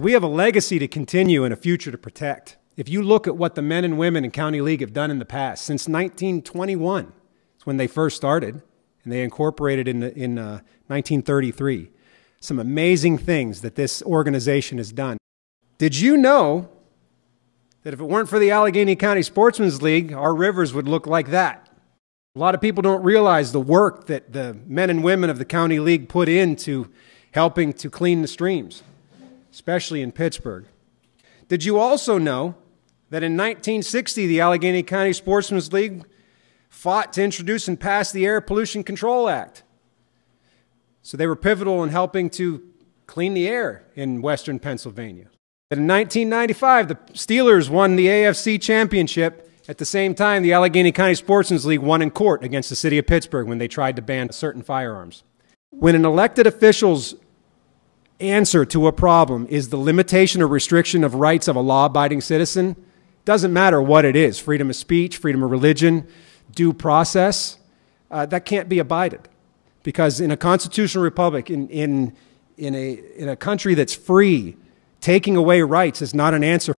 We have a legacy to continue and a future to protect. If you look at what the men and women in County League have done in the past, since 1921, it's when they first started, and they incorporated in 1933, some amazing things that this organization has done. Did you know that if it weren't for the Allegheny County Sportsmen's League, our rivers would look like that? A lot of people don't realize the work that the men and women of the County League put into helping to clean the streams, especially in Pittsburgh. Did you also know that in 1960, the Allegheny County Sportsmen's League fought to introduce and pass the Air Pollution Control Act? So they were pivotal in helping to clean the air in western Pennsylvania. And in 1995, the Steelers won the AFC championship. At the same time, the Allegheny County Sportsmen's League won in court against the city of Pittsburgh when they tried to ban certain firearms. When an elected official's answer to a problem is the limitation or restriction of rights of a law-abiding citizen, doesn't matter what it is, freedom of speech, freedom of religion, due process, that can't be abided. Because in a constitutional republic, in a country that's free, taking away rights is not an answer.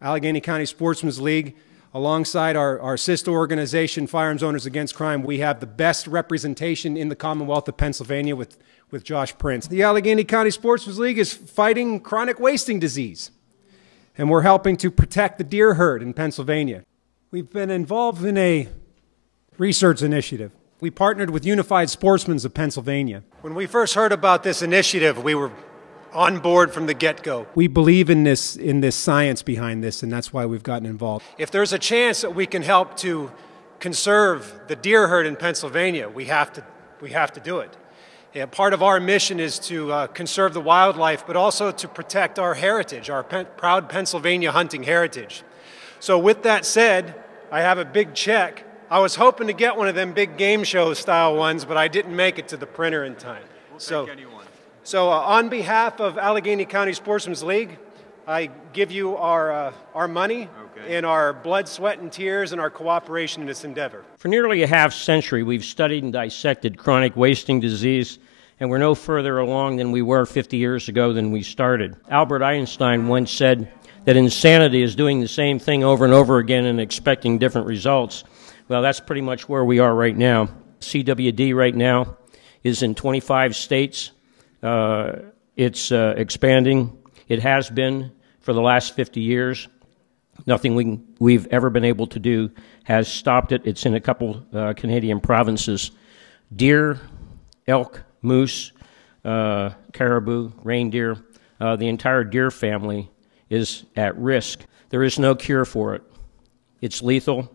Allegheny County Sportsmen's League, alongside our sister organization, Firearms Owners Against Crime, we have the best representation in the Commonwealth of Pennsylvania with Josh Prince. The Allegheny County Sportsmen's League is fighting chronic wasting disease, and we're helping to protect the deer herd in Pennsylvania. We've been involved in a research initiative. We partnered with Unified Sportsmen of Pennsylvania. When we first heard about this initiative, we were on board from the get-go. We believe in this science behind this, and that's why we've gotten involved. If there's a chance that we can help to conserve the deer herd in Pennsylvania, we have to do it. And part of our mission is to conserve the wildlife, but also to protect our heritage, our proud Pennsylvania hunting heritage. So with that said, I have a big check. I was hoping to get one of them big game show style ones, but I didn't make it to the printer in time. We'll take anyone. So on behalf of Allegheny County Sportsmen's League, I give you our money and our blood, sweat, and tears and our cooperation in this endeavor. For nearly a half century, we've studied and dissected chronic wasting disease, and we're no further along than we were 50 years ago when we started. Albert Einstein once said that insanity is doing the same thing over and over again and expecting different results. Well, that's pretty much where we are right now. CWD right now is in 25 states. It's expanding. It has been for the last 50 years. Nothing we've ever been able to do has stopped it. It's in a couple Canadian provinces. Deer, elk, moose, caribou, reindeer, the entire deer family is at risk. There is no cure for it. It's lethal.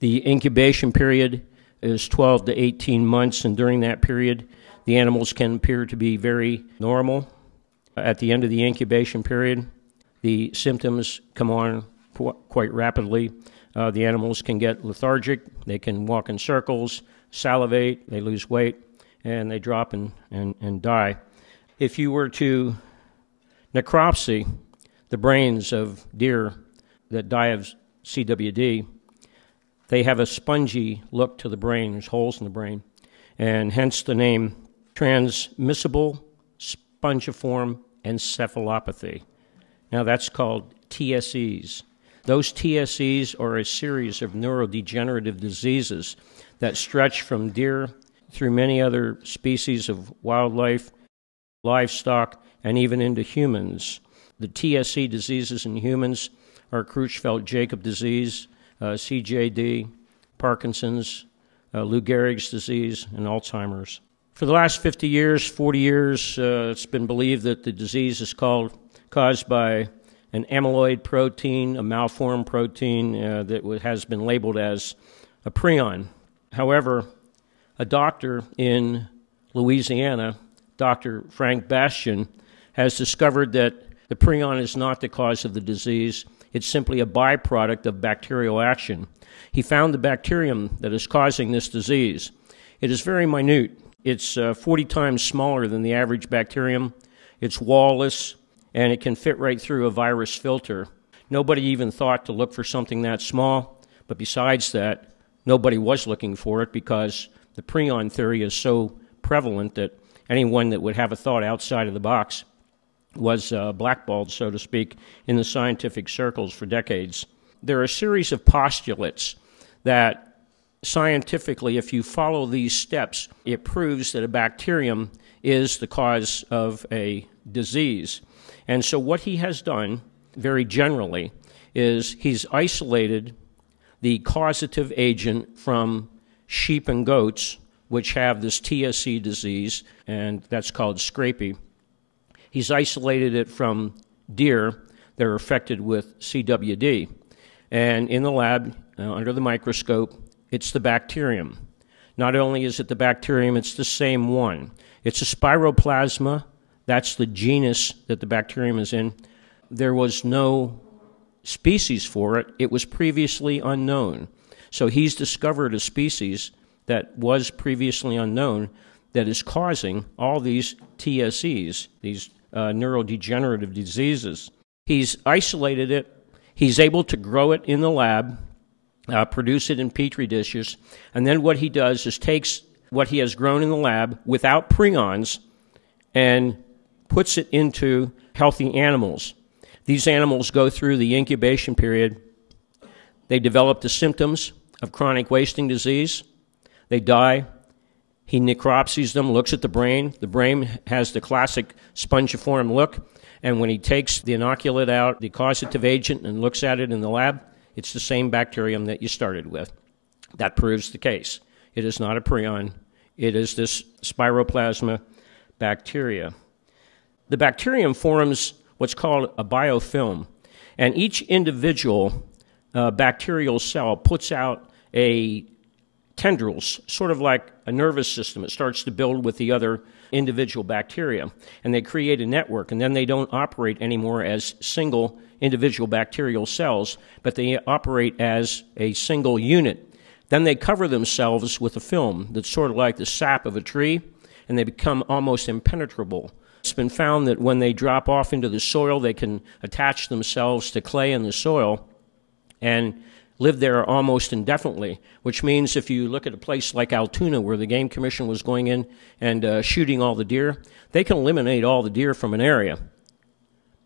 The incubation period is 12 to 18 months, and during that period, the animals can appear to be very normal. At the end of the incubation period, the symptoms come on quite rapidly. The animals can get lethargic, they can walk in circles, salivate, they lose weight, and they drop and die. If you were to necropsy the brains of deer that die of CWD, they have a spongy look to the brain. There's holes in the brain, and hence the name transmissible spongiform encephalopathy. Now that's called TSEs. Those TSEs are a series of neurodegenerative diseases that stretch from deer through many other species of wildlife, livestock, and even into humans. The TSE diseases in humans are Creutzfeldt-Jakob disease, CJD, Parkinson's, Lou Gehrig's disease, and Alzheimer's. For the last 50 years, 40 years, it's been believed that the disease is caused by an amyloid protein, a malformed protein that has been labeled as a prion. However, a doctor in Louisiana, Dr. Frank Bastian, has discovered that the prion is not the cause of the disease. It's simply a byproduct of bacterial action. He found the bacterium that is causing this disease. It is very minute. It's 40 times smaller than the average bacterium. It's wall-less, and it can fit right through a virus filter. Nobody even thought to look for something that small, but besides that, nobody was looking for it because the prion theory is so prevalent that anyone that would have a thought outside of the box was blackballed, so to speak, in the scientific circles for decades. There are a series of postulates that scientifically, if you follow these steps, it proves that a bacterium is the cause of a disease. And so what he has done, very generally, is he's isolated the causative agent from sheep and goats, which have this TSC disease, and that's called scrapie. He's isolated it from deer that are affected with CWD. And in the lab, under the microscope, it's the bacterium. Not only is it the bacterium, it's the same one. It's a spiroplasma. That's the genus that the bacterium is in. There was no species for it. It was previously unknown. So he's discovered a species that was previously unknown that is causing all these TSEs, these neurodegenerative diseases. He's isolated it. He's able to grow it in the lab, produce it in petri dishes, and then what he does is takes what he has grown in the lab without prions and puts it into healthy animals. These animals go through the incubation period. They develop the symptoms of chronic wasting disease. They die. He necropsies them, looks at the brain. The brain has the classic spongiform look. And when he takes the inoculate out, the causative agent, and looks at it in the lab, it's the same bacterium that you started with. That proves the case. It is not a prion. It is this spiroplasma bacteria. The bacterium forms what's called a biofilm. And each individual bacterial cell puts out tendrils, sort of like a nervous system. It starts to build with the other individual bacteria, and they create a network, and then they don't operate anymore as single individual bacterial cells, but they operate as a single unit. Then they cover themselves with a film that's sort of like the sap of a tree, and they become almost impenetrable. It's been found that when they drop off into the soil, they can attach themselves to clay in the soil and live there almost indefinitely, which means if you look at a place like Altoona where the Game Commission was going in and shooting all the deer, they can eliminate all the deer from an area.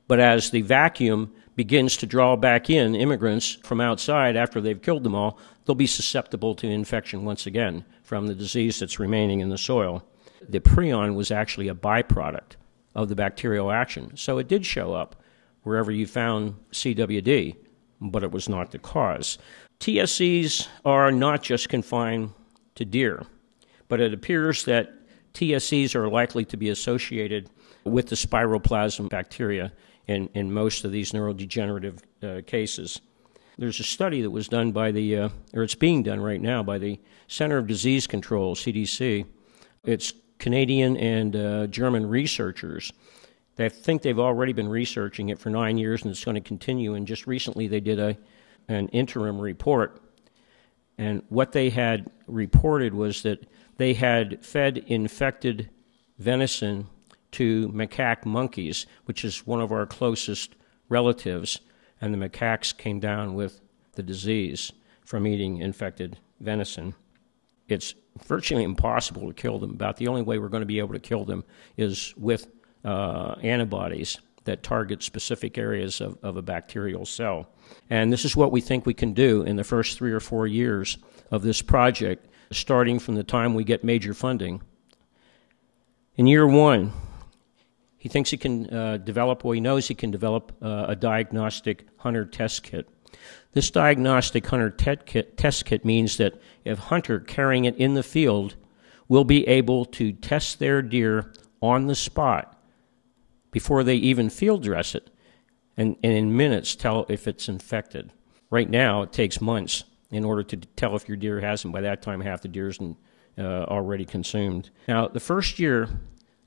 But as the vacuum begins to draw back in immigrants from outside after they've killed them all, they'll be susceptible to infection once again from the disease that's remaining in the soil. The prion was actually a byproduct of the bacterial action, so it did show up wherever you found CWD, but it was not the cause. TSEs are not just confined to deer, but it appears that TSEs are likely to be associated with the spiroplasm bacteria in most of these neurodegenerative cases. There's a study that was done by or it's being done right now by the Center of Disease Control, CDC. It's Canadian and German researchers. They think they've already been researching it for 9 years, and it's going to continue. And just recently they did an interim report. And what they had reported was that they had fed infected venison to macaque monkeys, which is one of our closest relatives, and the macaques came down with the disease from eating infected venison. It's virtually impossible to kill them. About the only way we're going to be able to kill them is with antibodies that target specific areas of a bacterial cell. And this is what we think we can do in the first 3 or 4 years of this project, starting from the time we get major funding. In year 1, he thinks he can he knows he can develop a diagnostic hunter test kit. This diagnostic hunter test kit means that a hunter carrying it in the field will be able to test their deer on the spot before they even field dress it, and in minutes tell if it's infected. Right now, it takes months in order to tell if your deer hasn't. By that time, half the deer's already consumed. Now, the first year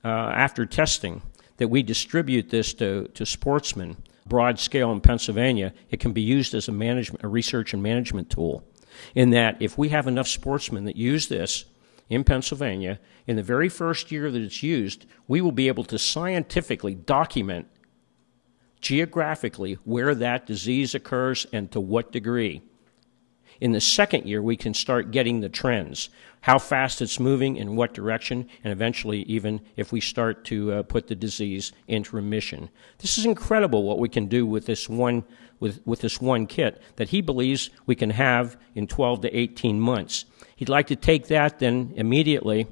after testing that we distribute this to Sportsmen, broad scale in Pennsylvania, it can be used as a research and management tool. In that, if we have enough sportsmen that use this in Pennsylvania, in the very first year that it's used, we will be able to scientifically document geographically where that disease occurs and to what degree. In the second year, we can start getting the trends, how fast it's moving, in what direction, and eventually even if we start to put the disease into remission. This is incredible what we can do with this one kit that he believes we can have in 12 to 18 months. He'd like to take that then immediately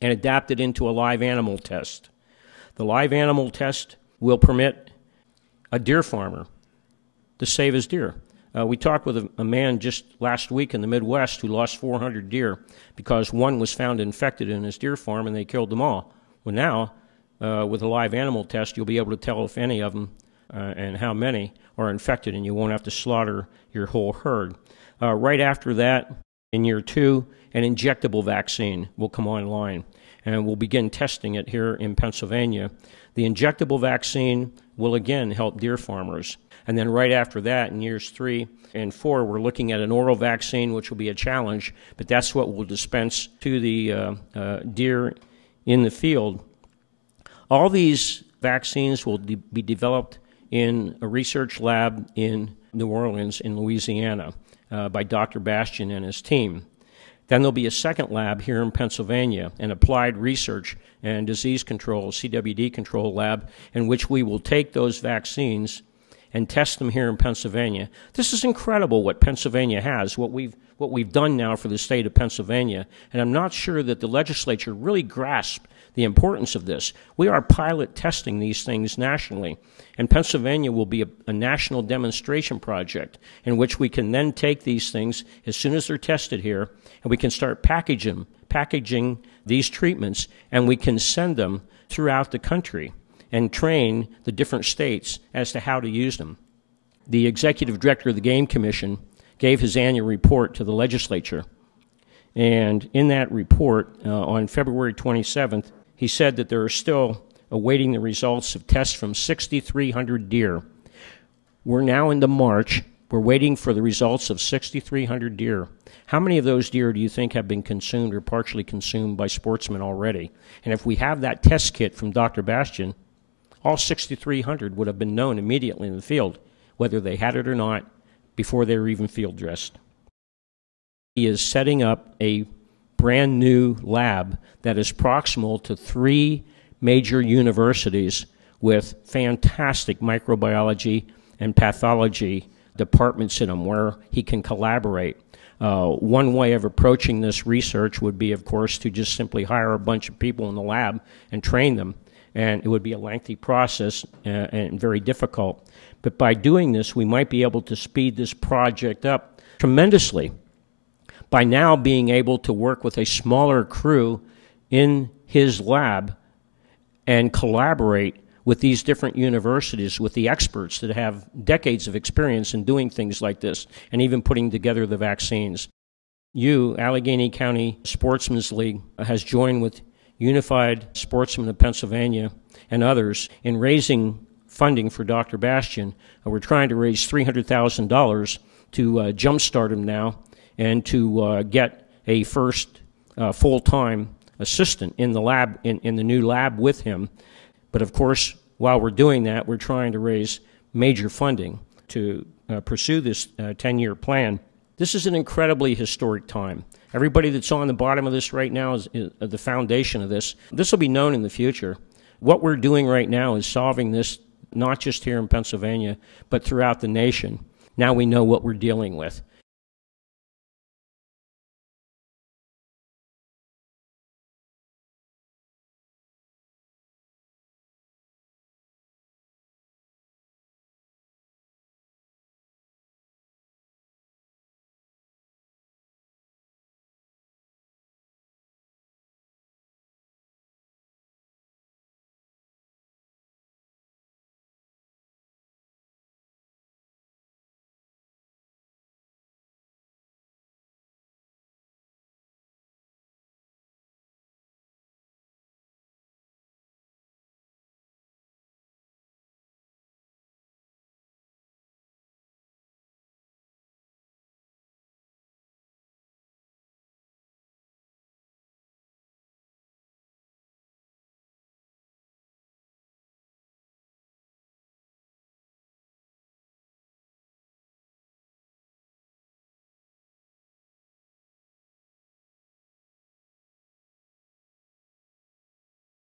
and adapt it into a live animal test. The live animal test will permit a deer farmer to save his deer. We talked with a man just last week in the Midwest who lost 400 deer because one was found infected in his deer farm and they killed them all. Well, now, with a live animal test, you'll be able to tell if any of them and how many are infected, and you won't have to slaughter your whole herd. Right after that, in year 2, an injectable vaccine will come online, and we'll begin testing it here in Pennsylvania. The injectable vaccine will again help deer farmers. And then right after that, in years 3 and 4, we're looking at an oral vaccine, which will be a challenge, but that's what we'll dispense to the deer in the field. All these vaccines will be developed in a research lab in New Orleans, in Louisiana, by Dr. Bastian and his team. Then there'll be a second lab here in Pennsylvania, an applied research and disease control, CWD control lab, in which we will take those vaccines and test them here in Pennsylvania. This is incredible what Pennsylvania has, what we've done now for the state of Pennsylvania, and I'm not sure that the legislature really grasped the importance of this. We are pilot testing these things nationally, and Pennsylvania will be a national demonstration project in which we can then take these things as soon as they're tested here, and we can start packaging these treatments, and we can send them throughout the country and train the different states as to how to use them. The executive director of the Game Commission gave his annual report to the legislature, and in that report on February 27th, he said that they're still awaiting the results of tests from 6,300 deer. We're now into March. We're waiting for the results of 6,300 deer. How many of those deer do you think have been consumed or partially consumed by sportsmen already? And if we have that test kit from Dr. Bastian, all 6,300 would have been known immediately in the field, whether they had it or not, before they were even field dressed. He is setting up a brand new lab that is proximal to 3 major universities with fantastic microbiology and pathology departments in them where he can collaborate. One way of approaching this research would be, of course, to just simply hire a bunch of people in the lab and train them, and it would be a lengthy process and very difficult. But by doing this, we might be able to speed this project up tremendously by now being able to work with a smaller crew in his lab and collaborate with these different universities, with the experts that have decades of experience in doing things like this, and even putting together the vaccines. You, Allegheny County Sportsmen's League, has joined with Unified Sportsmen of Pennsylvania and others in raising funding for Dr. Bastian. We're trying to raise $300,000 to jumpstart him now and to get a first full-time assistant in the lab, in the new lab with him. But of course, while we're doing that, we're trying to raise major funding to pursue this 10-year plan. This is an incredibly historic time. Everybody that's on the bottom of this right now is the foundation of this. This will be known in the future. What we're doing right now is solving this not just here in Pennsylvania, but throughout the nation. Now we know what we're dealing with.